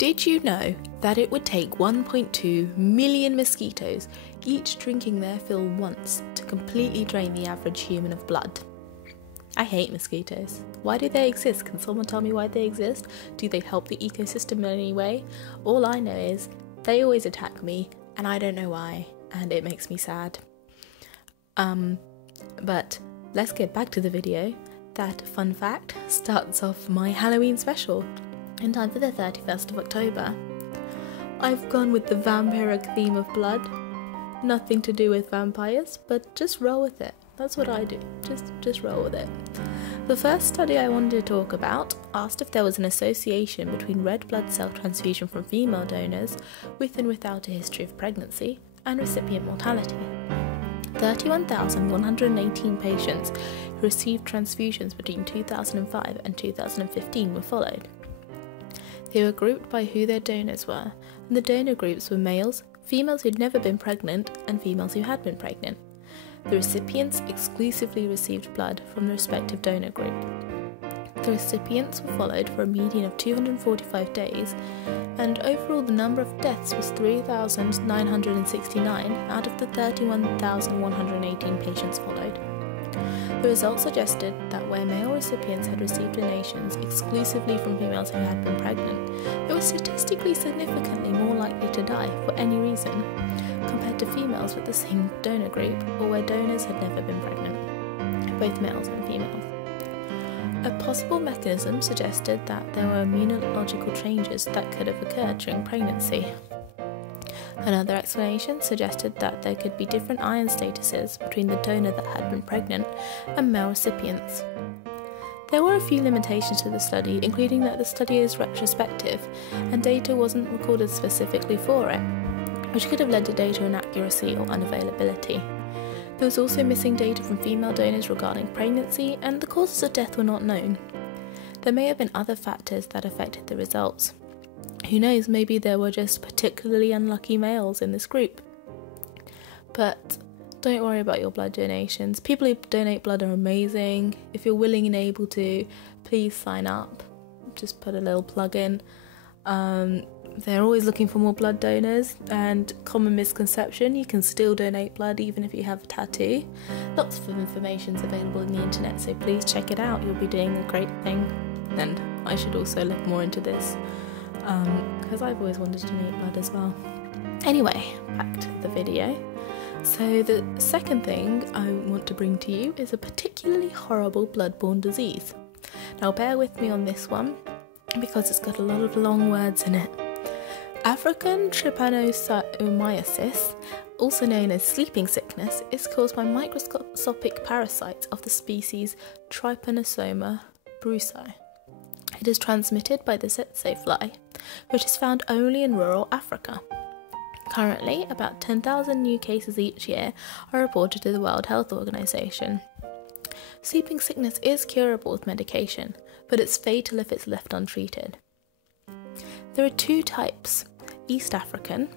Did you know that it would take 1.2 million mosquitoes, each drinking their fill once, to completely drain the average human of blood? I hate mosquitoes. Why do they exist? Can someone tell me why they exist? Do they help the ecosystem in any way? All I know is they always attack me and I don't know why, and it makes me sad. But let's get back to the video. That fun fact starts off my Halloween special in time for the 31st of October. I've gone with the vampiric theme of blood. Nothing to do with vampires, but just roll with it. That's what I do. Just roll with it. The first study I wanted to talk about asked if there was an association between red blood cell transfusion from female donors with and without a history of pregnancy and recipient mortality. 31,118 patients who received transfusions between 2005 and 2015 were followed. They were grouped by who their donors were, and the donor groups were males, females who'd never been pregnant, and females who had been pregnant. The recipients exclusively received blood from the respective donor group. The recipients were followed for a median of 245 days, and overall the number of deaths was 3,969 out of the 31,118 patients followed. The results suggested that where male recipients had received donations exclusively from females who had been pregnant, they were statistically significantly more likely to die for any reason, compared to females with the same donor group or where donors had never been pregnant, both males and females. A possible mechanism suggested that there were immunological changes that could have occurred during pregnancy. Another explanation suggested that there could be different iron statuses between the donor that had been pregnant and male recipients. There were a few limitations to the study, including that the study is retrospective and data wasn't recorded specifically for it, which could have led to data inaccuracy or unavailability. There was also missing data from female donors regarding pregnancy, and the causes of death were not known. There may have been other factors that affected the results. Who knows, maybe there were just particularly unlucky males in this group. But don't worry about your blood donations. People who donate blood are amazing. If you're willing and able to, please sign up. Just put a little plug in. They're always looking for more blood donors, and common misconception, you can still donate blood even if you have a tattoo. Lots of information is available on the internet, so please check it out. You'll be doing a great thing, and I should also look more into this because I've always wanted to donate blood as well. Anyway, back to the video. So the second thing I want to bring to you is a particularly horrible bloodborne disease. Now bear with me on this one because it's got a lot of long words in it. African trypanosomiasis, also known as sleeping sickness, is caused by microscopic parasites of the species Trypanosoma brucei. It is transmitted by the tsetse fly, which is found only in rural Africa. Currently, about 10,000 new cases each year are reported to the World Health Organization. Sleeping sickness is curable with medication, but it's fatal if it's left untreated. There are two types: East African,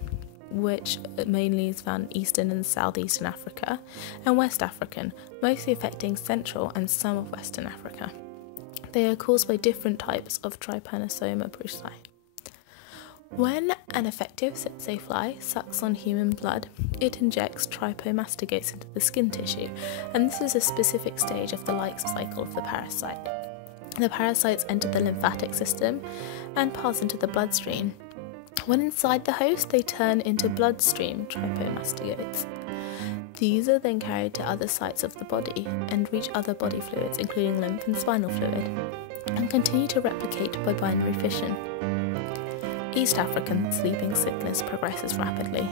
which mainly is found in Eastern and Southeastern Africa, and West African, mostly affecting Central and some of Western Africa. They are caused by different types of Trypanosoma brucei. When an effective tsetse fly sucks on human blood, it injects trypomastigates into the skin tissue, and this is a specific stage of the life cycle of the parasite. The parasites enter the lymphatic system and pass into the bloodstream. When inside the host, they turn into bloodstream trypomastigates. These are then carried to other sites of the body and reach other body fluids, including lymph and spinal fluid, and continue to replicate by binary fission. East African sleeping sickness progresses rapidly.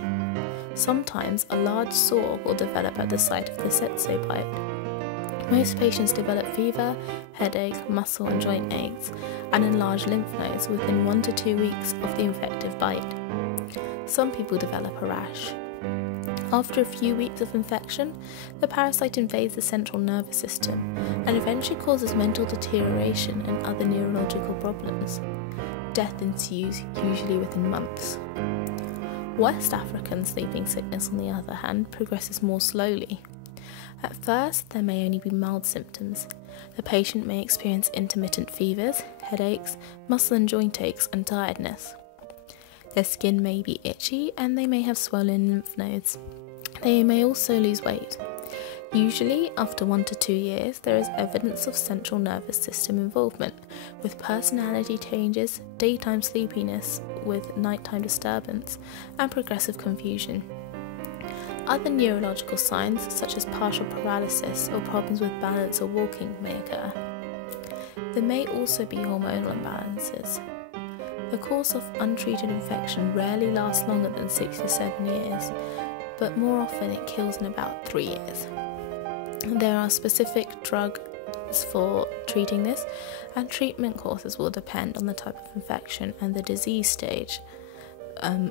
Sometimes a large sore will develop at the site of the tsetse bite. Most patients develop fever, headache, muscle and joint aches, and enlarged lymph nodes within 1 to 2 weeks of the infective bite. Some people develop a rash. After a few weeks of infection, the parasite invades the central nervous system and eventually causes mental deterioration and other neurological problems. Death ensues, usually within months. West African sleeping sickness, on the other hand, progresses more slowly. At first, there may only be mild symptoms. The patient may experience intermittent fevers, headaches, muscle and joint aches, and tiredness. Their skin may be itchy and they may have swollen lymph nodes. They may also lose weight. Usually, after 1 to 2 years, there is evidence of central nervous system involvement, with personality changes, daytime sleepiness with nighttime disturbance, and progressive confusion. Other neurological signs, such as partial paralysis or problems with balance or walking, may occur. There may also be hormonal imbalances. The course of untreated infection rarely lasts longer than 6 to 7 years, but more often it kills in about 3 years. There are specific drugs for treating this, and treatment courses will depend on the type of infection and the disease stage,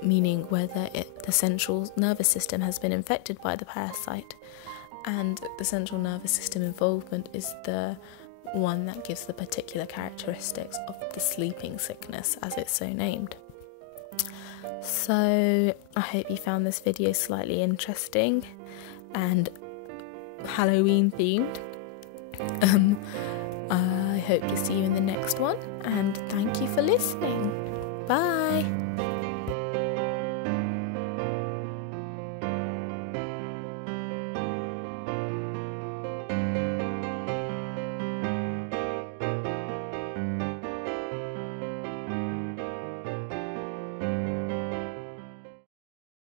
meaning whether the central nervous system has been infected by the parasite, and the central nervous system involvement is the one that gives the particular characteristics of the sleeping sickness, as it's so named. So I hope you found this video slightly interesting and Halloween themed. I hope to see you in the next one, and thank you for listening. Bye.